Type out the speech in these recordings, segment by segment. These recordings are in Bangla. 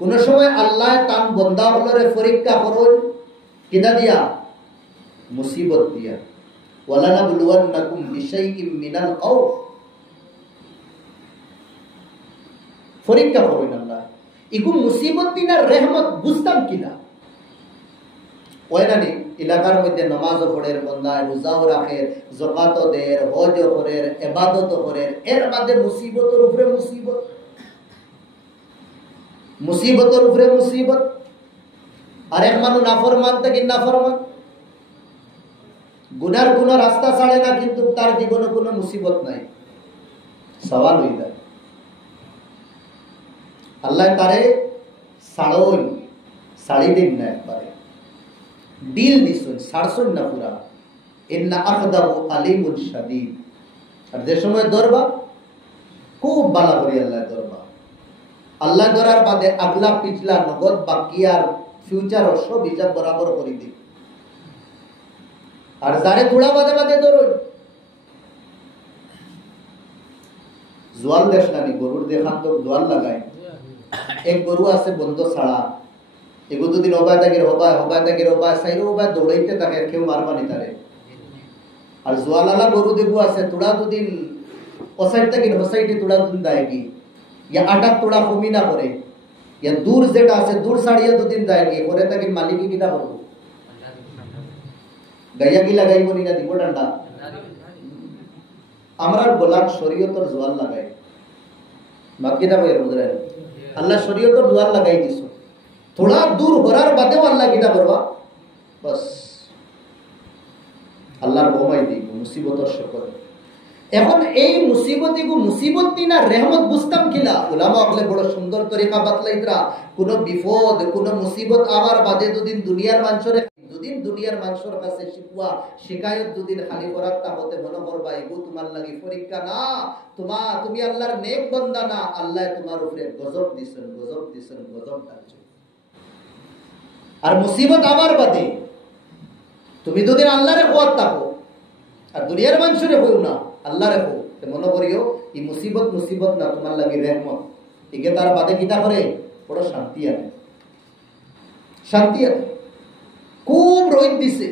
কোন সময় আল্লাহ তান বন্দা হলরে পরীক্ষা করুন কিনা দিয়া, মুসিবত দিয়া। ওয়ালানাবলুওয়ান্নাকুম বিশাইইম মিনাল খাউফ, পরীক্ষা করুন আল্লাহ। ইগু মুসিবত দিনা রহমত বুঝতাম কিনা। ওইনানি এলাকার মধ্যে নামাজও পড়ের বন্দায়, রোজাও রাখের, যাকাতও দেয়, হজও করের, ইবাদতও করের, এর বাদে মুসিবতের উপরে মুসিবত, মুসিবতের উপরে মুসিবত। আর এক মানুষ নাফরমান থেকে নাফরমান, গুনার কোন রাস্তা ছাড়ে না, কিন্তু তার জীবনে কোনো মুসিবত নাই। সওয়াল হয়ে যায়, আল্লাহ তারে ছাড়ই, ছাড়ি দিন না, একবারে ডিল দিছুন, ছাড়ছুন না পুরা। ইন্না আখদাহু আলিমুন শাদীদ। আর যে সময় ধরবা খুব বালা করি আল্লাহ ধরবা। আল্লাহ ধরার বাদে আগলা পিছলা নগদ বাকি আর ফিউচার সব হিসাব বরাবর করে দিই। আর যারে তোড়া বাদে বাদে ধরুন, জোয়াল দেশ নানি গরুর দেখান তো জোয়াল লাগায়। এক গরু আছে বন্ধ ছাড়া, এগো দুদিন হবায় থাকে হবায়, হবায় থাকে হবায়, সাইরো হবায় দৌড়াইতে থাকে, কেউ মারবানি তারে। আর জোয়ালালা গরু দেখবো আছে তোড়া দুদিন ওসাইড থাকে হোসাইডে তোড়া দুদিন দেয় কি, ইয়া আটার তোড়া কমি না করে, ইয়া দূর যেটা আছে দূর ছাড়িয়া দুদিন দেয় কি করে থাকে, মালিকি কিনা করবো, গাইয়া কি লাগাইব না দিব ডান্ডা। আমরা গোলাপ শরীয়তর জোয়াল লাগাই, বাকিটা বইয়ের বুঝলেন আল্লাহ শরীয়তর জোয়াল লাগাই দিছ, থোড়া দূর হরার বাদেও আল্লাহ কিটা করবা, বাস আল্লাহর বোমাই দিব মুসিবতর সকল। এখন এই মুসিবত না রহমত বুঝতাম কিনা, উলামা বলে বড় সুন্দর তরিকা বাতলাইতরা। কোন বিপদ কোন মুসিবত আবার বাদে দুদিন দুনিয়ার মানুষের, দুদিন দুনিয়ার মানুষের কাছে শিকওয়া শিকায়ত দুদিন খালি করার তাহতে মনে করবা এগো তোমার লাগি পরীক্ষা না, তুমি আল্লাহর নেক বান্দা না, আল্লাহ তোমার উপরে গজব দিছেন, গজব দিছেন, গজব ডাকছেন। আর মুসিবত আবার বাদে তুমি দুদিন আল্লাহরে খোয়াত থাকো, আর দুনিয়ার মানুষের হইও না, আল্লাহরে হো, মনে করিও এই মুসিবত না, তোমার লাগি রহমত। একে তার বাদে কিতা করে বড় শান্তি আনে, শান্তি আনে। খুব রোদ দিছে,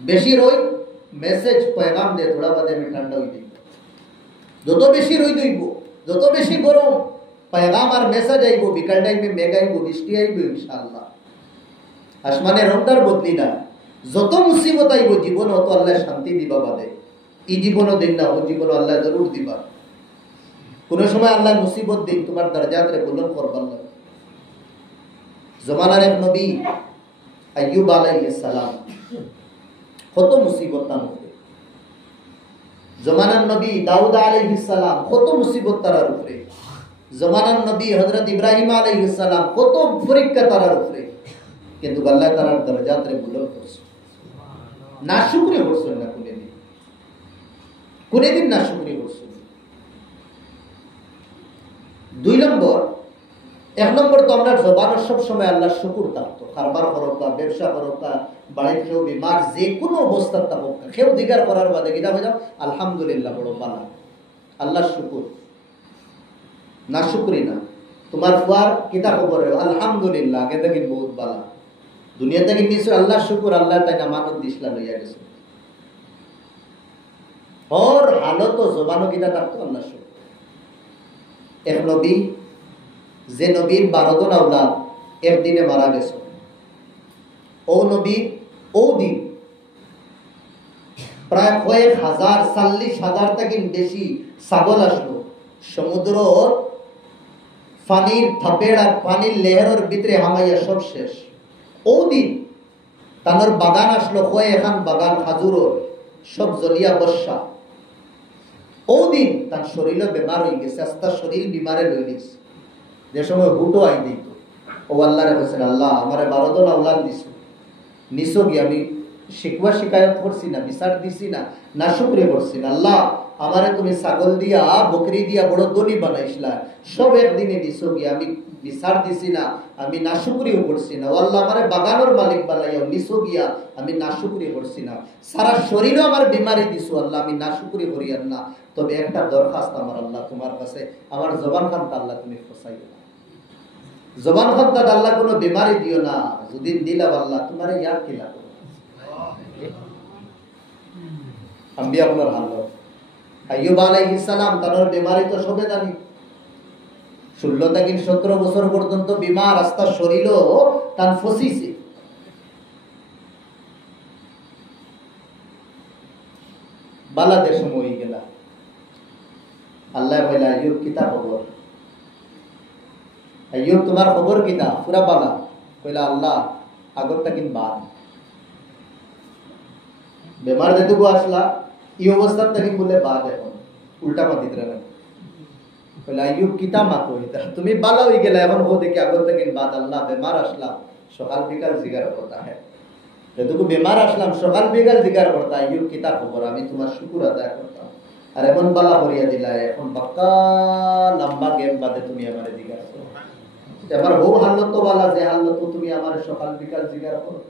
বেশি রোদ মেসেজ পয়গাম দে, থোড়া বাদে আমি ঠান্ডা হয়ে যাই। যত বেশি রোদ হইব, যত বেশি গরম, পয়গাম আর মেসেজ আইব, বিকাল টাইমে মেঘ আইব, বৃষ্টি আইব ইনশাআল্লাহ। আসমানের রংটার বদলি না, যত মুসিবত আইব জীবন অত আল্লাহ শান্তি দিবা বাদে, এই জীবনও দিন না, ও জীবন আল্লাহ জরুর দিবা। কোন সময় আল্লাহ মুসিবত দিন তোমার দরজাতে বুলন্দ করবার লাগে। জমানার এক নবী আইয়ুব আলাইহিস সালাম, কত মুসিবত তার উপরে। জমানার নবী দাউদ আলাইহিস সালাম, কত মুসিবত তার উপরে। জমানার নবী হযরত ইব্রাহিম আলাইহিস সালাম, কত পরীক্ষা তার উপরে, কিন্তু আল্লাহ তাআলার দরজাতে বুলন্দ করছে। নাশুকরি করছেন না কোনদিন নাশুকরি করছেন। 2 নম্বর, 1 নম্বর তো আমরা জবানের সব সময় আল্লাহর শুকর থাকতো, কারবার করোকা, ব্যবসা করোকা, বাড়ির কেউ বিমার, যে কোনো অবস্থার থাকুক, কেউ দিগার করার বাদে কিনা হয়ে যাও আলহামদুলিল্লাহ, বড় বালা, আল্লাহর শুকর। না শুকরি না, তোমার ফুয়ার কিতা খবর আলহামদুলিল্লাহ, আগে থেকে বহুত বালা, দুনিয়া থেকে নিশ্চয় আল্লাহর শুকর, আল্লাহ তাই না মানত দিসলা লইয়া গেছে। ওর হালত জবানও কিনা থাকতো আল্লাহর শুকর। এক নবী, যে নবীর 12 জন আওলাদ একদিনে মারা গেছে, ও নবী ও দিন প্রায় কয়েক হাজার, 40,000 থেকে বেশি ছাগল আসলো। সমুদ্র পানির থাপেড় আর পানির লেহের ভিতরে হামাইয়া সব শেষ। ও দিন তানোর বাগান আসলো, কয়েকখান বাগান খাজুরোর, সব জলিয়া বর্ষা। ও দিন তার শরীরে বেমার হয়ে গেছে, আস্তা শরীর বিমারে লই গেছে। যে সময় হুটো আই দিত, ও আল্লাহরে বলছেন, আল্লাহ আমারে 12 জন আওলাদ দিছো, নিছো কি আমি শিকওয়া শিকায়ত করছি না, বিচার দিছি না, না শুকরিয়া করছি না। আল্লাহ আমারে তুমি ছাগল দিয়া বকরি দিয়া বড় ধনী বানাইছিলা, সব একদিনে দিছো কি আমি বিচার দিছি না, আমি না শুকরিয়া করছি না। ও আল্লাহ আমারে বাগানের মালিক বানাইয়া নিছো গিয়া আমি না শুকরিয়া করছি না, সারা শরীরে আমার বিমারি দিছো, আল্লাহ আমি না শুকরিয়া করি না। তবে একটা দরখাস্ত আমার আল্লাহ তোমার কাছে, আমার জবান খানটা আল্লাহ তুমি ফসাই না। জবান হত্যা আল্লাহ কোনো বিমারি দিও না, যদি দিলা আল্লাহ তোমার ইয়াদ কিলা আম্বিয়া গুলোর হাল। আইয়ুব আলাইহিস সালাম তার বিমারি তো সবে জানি, 16 থেকে 17 বছর পর্যন্ত বিমার রাস্তা শরীর তার ফসিছে। বালাদের সময় গেলা আল্লাহ বলে আইয়ুব কিতা খবর, আইয়ুব তোমার খবর কিতা? পুরা বালা। কইলা আল্লাহ আগরটা কিন বাদ বেমার যেটুকু আসলা এই অবস্থার থেকে বলে বাদ, এখন উল্টা মাতি দিলেন। কইলা আইয়ুব কিতা মাতো এটা, তুমি বালা হয়ে গেলা এখন ও দেখি আগরটা কিন বাদ। আল্লাহ বেমার আসলাম সকাল বিকাল জিগার করতা, হ্যাঁ যেটুকু বেমার আসলাম সকাল বিকাল জিগার করতা আইয়ুব কিতা খবর, আমি তোমার শুকুর আদায় করতাম। আর এমন বালা করিয়া দিলা, এখন বাক্কা লম্বা গেম বাদে তুমি আমার জিগার করো। আমার বউ হালত তো বালা যে হালত তুমি আমার সকাল বিকাল জিগার করো।